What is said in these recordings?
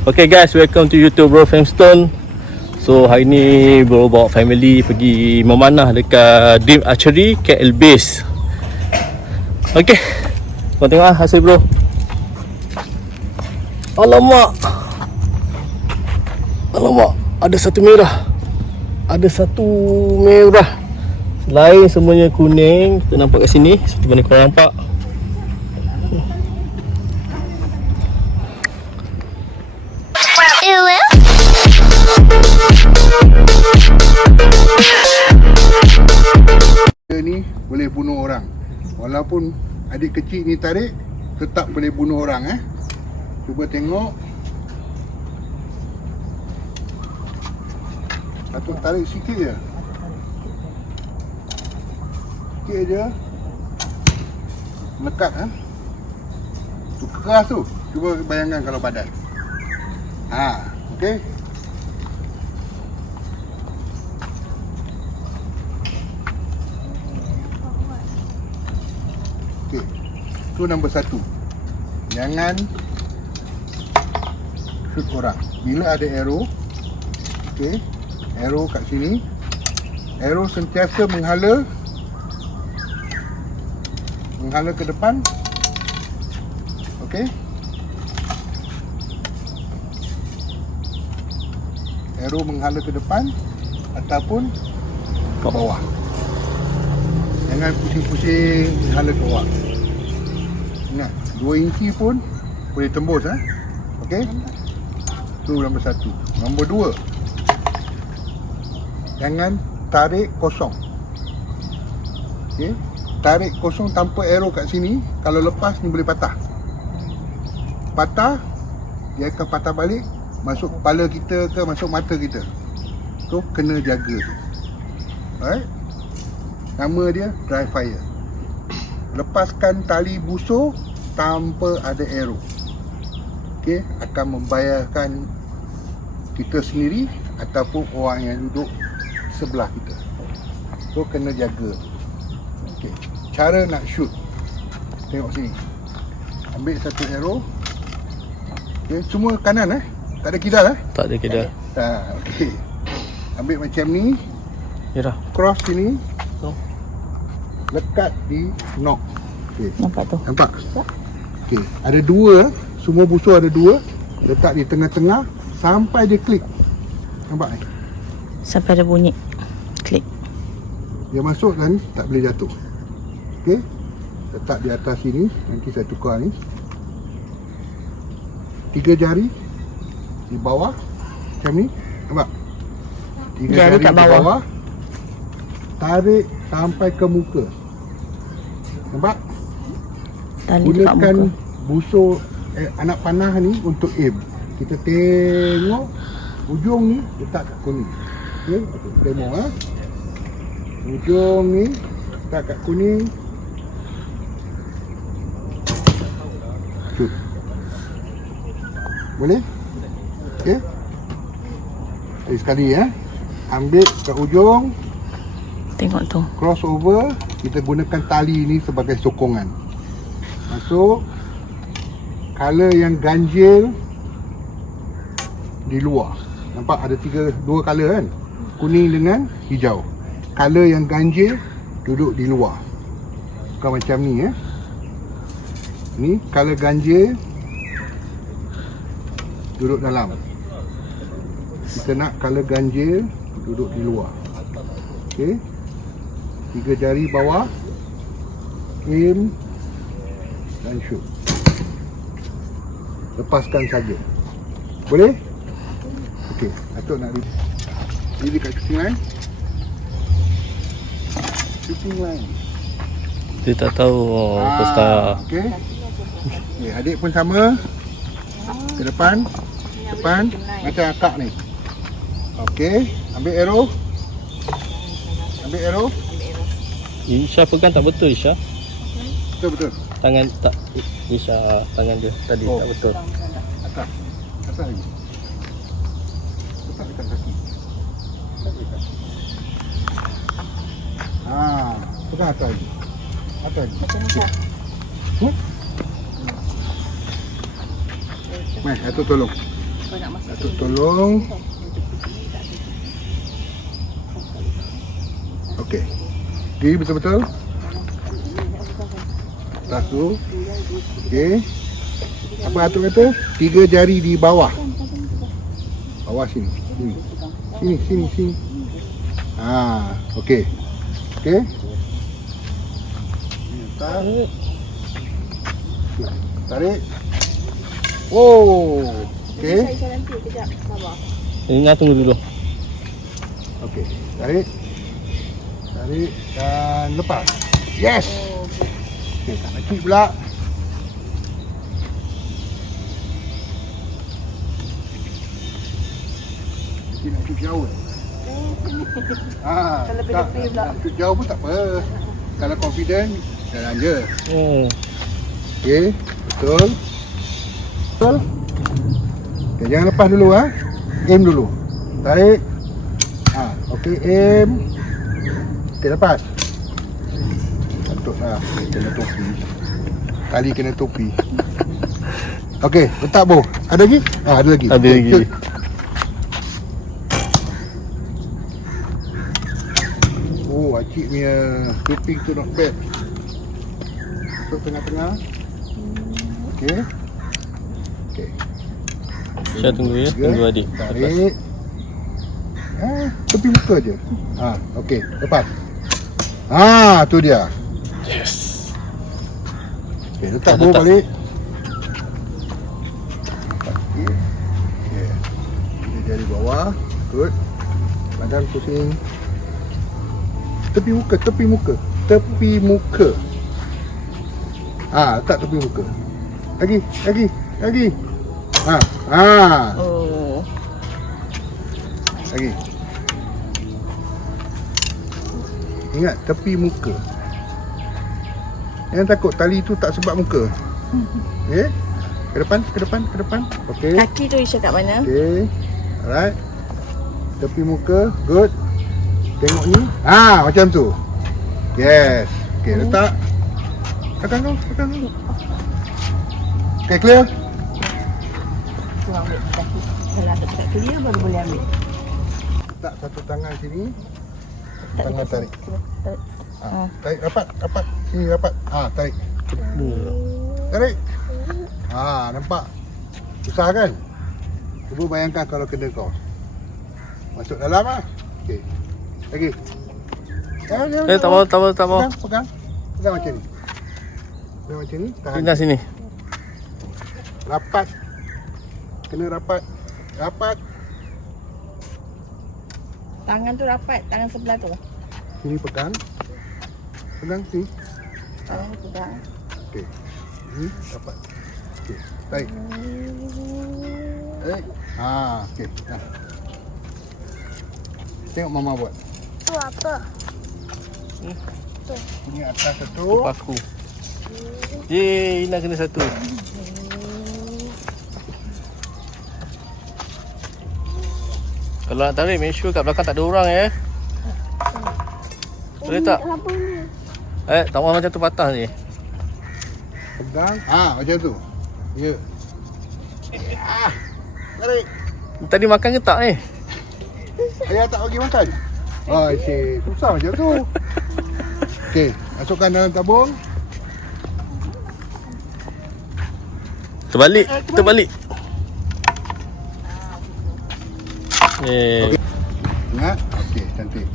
Okay guys, welcome to YouTube Bro Famestone. So hari ni bro bawa family pergi memanah dekat Dream Archery KL Base. Okay, kau tengok hasil bro. Alamak, ada satu merah. Lain semuanya kuning. Kita nampak kat sini seperti mana korang nampak. Ni boleh bunuh orang. Walaupun adik kecil ni tarik, tetap boleh bunuh orang. Cuba tengok. Patut tarik sikit je. Sikit je. Lekat tu keras tu. Cuba bayangkan kalau padat. Okey. Okey. Tu nombor 1. Jangan shoot orang. Bila ada arrow, okey, arrow kat sini, arrow sentiasa menghala ke depan. Okey. Arrow menghala ke depan ataupun ke bawah. Jangan pusing-pusing menghala ke bawah. Ingat, 2 inci pun boleh tembus. Okey. Tu nombor 1. Nombor 2, jangan tarik kosong. Okey. Tarik kosong tanpa arrow kat sini. Kalau lepas ni boleh patah. Dia akan patah balik, masuk kepala kita ke masuk mata kita. So kena jaga tu. Alright. Nama dia dry fire. Lepaskan tali busur tanpa ada arrow. Okey, akan membahayakan kita sendiri ataupun orang yang duduk sebelah kita. So kena jaga. Okey, cara nak shoot. Tengok sini. Ambil satu arrow. Okey, semua kanan tak ada kidal Tak ada kidal. Okey. Ambil macam ni. Yalah. Cross sini. Oh. Lekat di knock. Okey. Nampak tu. Nampak? Okey, ada 2, semua busur ada 2. Letak di tengah-tengah sampai dia klik. Nampak ni? Sampai ada bunyi klik. Dia masuk dan tak boleh jatuh. Okey. Letak di atas sini, nanti saya tukar ni. 3 jari di bawah macam ni. Nampak? 3 jari kat di bawah. Tarik sampai ke muka. Nampak? Tali dekat Gunakan muka. busur anak panah ni untuk aim. Kita tengok ujung ni letak kat kuning. Okey, tengok ujung ni letak kat kuning. Shoot. Boleh? Okey. Sekali ambil kat ujung, Tengok tu. cross over, kita gunakan tali ni sebagai sokongan. Masuk. Color yang ganjil di luar. Nampak ada 2 color kan? Kuning dengan hijau. Color yang ganjil duduk di luar. Bukan macam ni Ni color ganjil duduk dalam. Kita nak color ganjil duduk di luar. Okey. 3 jari bawah. Aim dan shoot. Lepaskan saja. Boleh? Okey, Atuk nak ini kat shooting line. Shooting line. Dia tak tahu Costa. Okey. Okey, adik pun sama. Ke depan. Macam akak ni. Okey, ambil arrow. Isha pegang tak betul Isha. Betul. Tangan tak Isha, tangan dia tadi tak betul. Atas lagi. Letak dekat kaki. Pegang atas lagi. Macam ni. Mai, Atuk tolong. Datuk tolong. Okey. Diri betul-betul. Satu. Okey. Apa Datuk kata? 3 jari di bawah. Bawah sini. Sini. Okey. Okey. Tarik. Oh. Okey. Saya nanti kejap, sabar. Ingat tunggu dulu. Okey. Tarik dan lepas. Yes. Okey, tak nak kick pula. Kita nak kick jauh. Kalau pedih pula. nak kick jauh pun tak apa. Kalau confident, jalan je. Oh. Okey, betul. Betul. Okay, jangan lepas dulu Aim dulu. Tarik. Okey, aim. Okey, lepas. Patutlah kena topi. Tali kena topi. Okey, letak bow. Ada lagi? Ada lagi. Ada lagi. Shoot. Oh, acik punya topping tu not bad. Masuk tengah-tengah. Okey. Okey. Saya tunggu ya. Tunggu adik. Lepas. Tarik. Tepi muka je. Okey, lepas. Tu dia. Yes. Okey, letak Letak. bow balik. Okey. Dia jari bawah. Good. Badan pusing. Tepi muka. Letak tepi muka. Lagi. Oh. Lagi. Ingat, tepi muka. Jangan takut, tali tu tak sebab muka. Okey. Ke depan. Okey. Kaki tu Isha kat mana? Okey. Alright. Tepi muka. Good. Tengok ni. Macam tu. Yes. Okey, letak. Tekan kau. Okey, clear. Tu ambil kaki. Kalau ada dekat clear baru boleh ambil. Letak satu tangan sini. Tangan tarik. Tarik. Tarik rapat. Sini rapat. Tarik. Tarik. Nampak? Susah kan? Cuba bayangkan kalau kena kau. Masuk dalam Okey. Lagi. Jangan. Tak mau. Pegang macam ni. Tahan. Pindah sini. Rapat. Kena rapat. Tangan tu rapat, tangan sebelah tu. Sini pegang sini. Tangan tu pegang. Okey. Ini rapat. Okey. Tarik. Okey. Dah. Tengok mama buat. Tu apa? Punya atas satu. Paku. Yeay, Ina kena satu. Kalau nak tarik, make sure kat belakang tak ada orang ya. Boleh tak? Apa ni? Tak mahu macam tu patah ni. Pegang. Macam tu. Ya. Tarik. Tadi makan ke tak ni? Ayah tak bagi makan. Susah macam tu. Okey, masukkan dalam tabung. Terbalik. Okey. Ingat? Okey, cantik.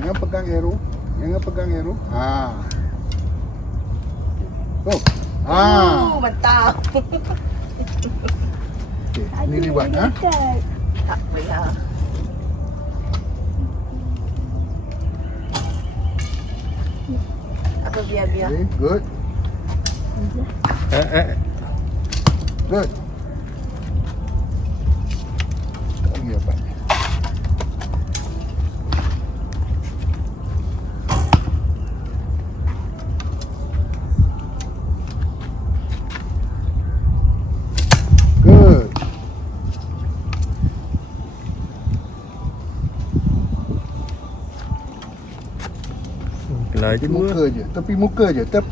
Jangan pegang arrow. Mantap. Okey, ni libat Tak payah. Apa biar. Okay, good. Good. Tak lagi dapat. Good. Laju Tepi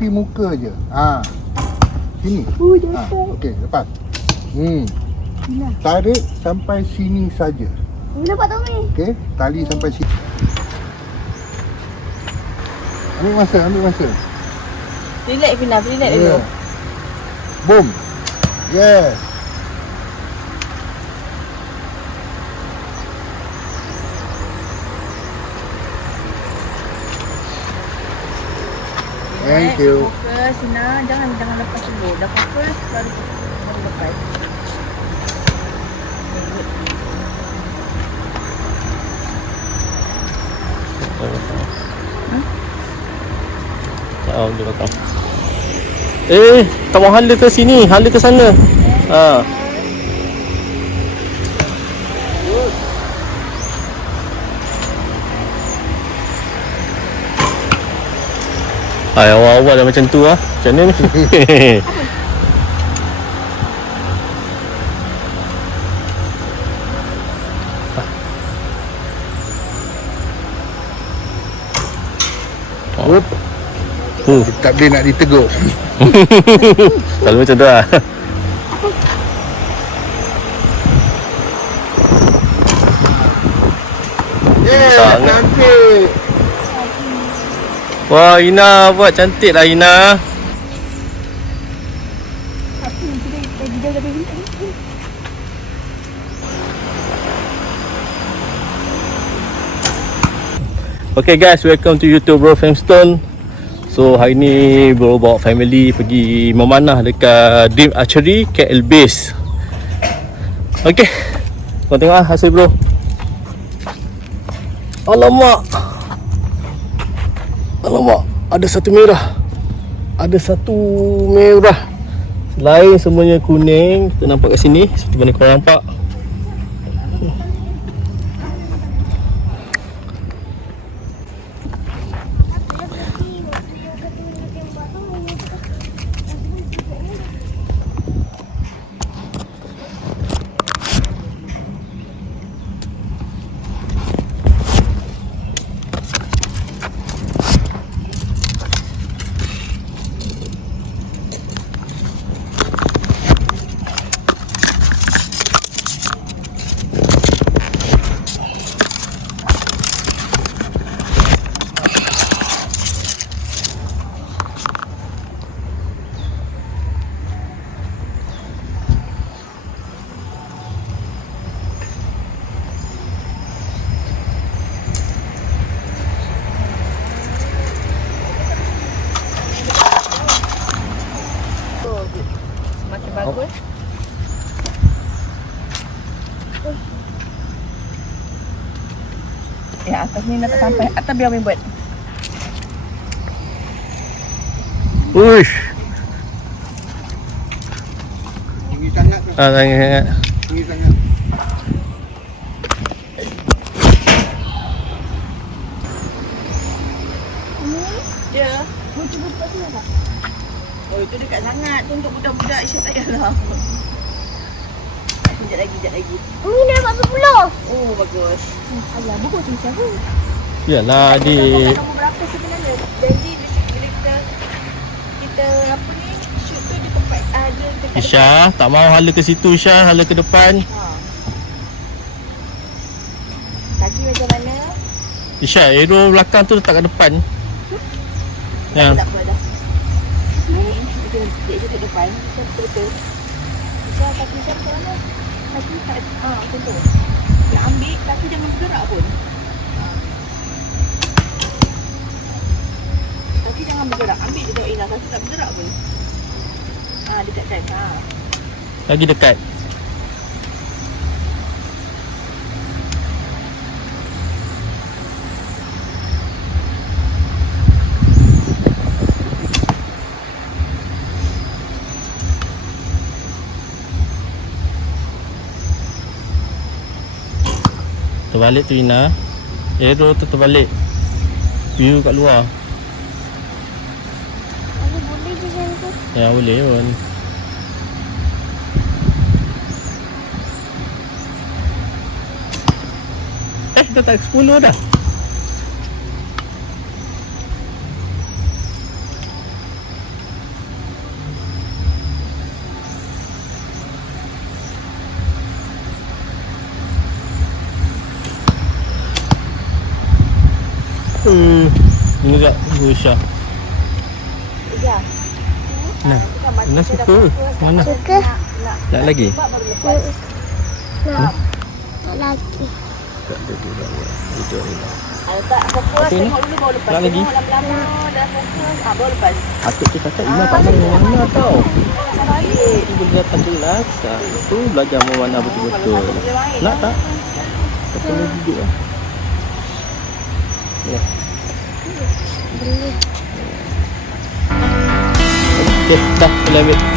muka je. Sini. Okey, lepas. Tarik sampai sini saja. Bila Pak Tommy? Okey, tali sampai sini. Ambil masa. Relax Fina, relax dulu. Yeah. Boom. Yes. Thank you. Fokus Fina, jangan lepas dulu. Dah fokus baru lepas. Oh, dia belakang. Tak mau hala ke sini, hala ke sana. Ha. Ay, awal-awal dah macam tu lah. Macam mana ni? Up. Tak boleh nak ditegur. Selalu macam tu lah. Yeah, Sangat. cantik. Wah, Ina buat cantik lah Ina. Okay guys, welcome to YouTube Bro Famestone. So hari ni bro bawa family pergi memanah dekat Dream Archery KL Base. Okay, kau tengok lah hasil bro. Alamak, ada satu merah. Lain semuanya kuning. Kita nampak kat sini seperti mana korang nampak. Semakin bagus. Ya, atas ni dah tak sampai. Atas biar Umi buat. Uish. Tinggi sangat tu. Sangat. Tinggi sangat. Ya. Mau cuba buat sini tak? Oh, itu dekat sangat. Tu untuk budak-budak Isyak tak payahlah. Sekejap lagi. Umi dah dapat 10. Oh, bagus. Ayah, bagus tu siapa? Yalah adik. Nombor berapa sebenarnya? Janji bila kita apa ni, shoot tu di tempat dia dekat Isha, tak mau hala ke situ Isha, hala ke depan. Kaki macam mana? Isha, arrow belakang tu letak kat depan. Ya. Tak apa dah. Ni, kita duduk depan. Kita betul. Kita kaki siapa mana? Kaki kat, macam tu. Dia ambil, tapi jangan bergerak pun. Kaki jangan bergerak. Ambil je tengok Ina, kaki tak bergerak pun. Dekat time. Lagi dekat. Terbalik tu Ina. Arrow tu terbalik. View kat luar. Ayah boleh je macam tu. Ya boleh pun. Dah tak 10 dah. juga Rusha. Ya. Nah, Ina suka. Mana? Suka. Tak lagi? Sebab baru lepas. Nak. Tak lagi. Tak ada tu dah. Itu ni. Kalau tak fokus, Apa ni? tengok dulu baru lepas. Tak lagi? Tengok lama-lama dah fokus. Baru lepas. Atuk tu kata Ina tak mahu memanah tau. Salah balik. Dia boleh datang kelas. Itu belajar memanah betul-betul. Nak tak? Tak boleh duduk lah. Ya. Okay, dah. Boleh ambil.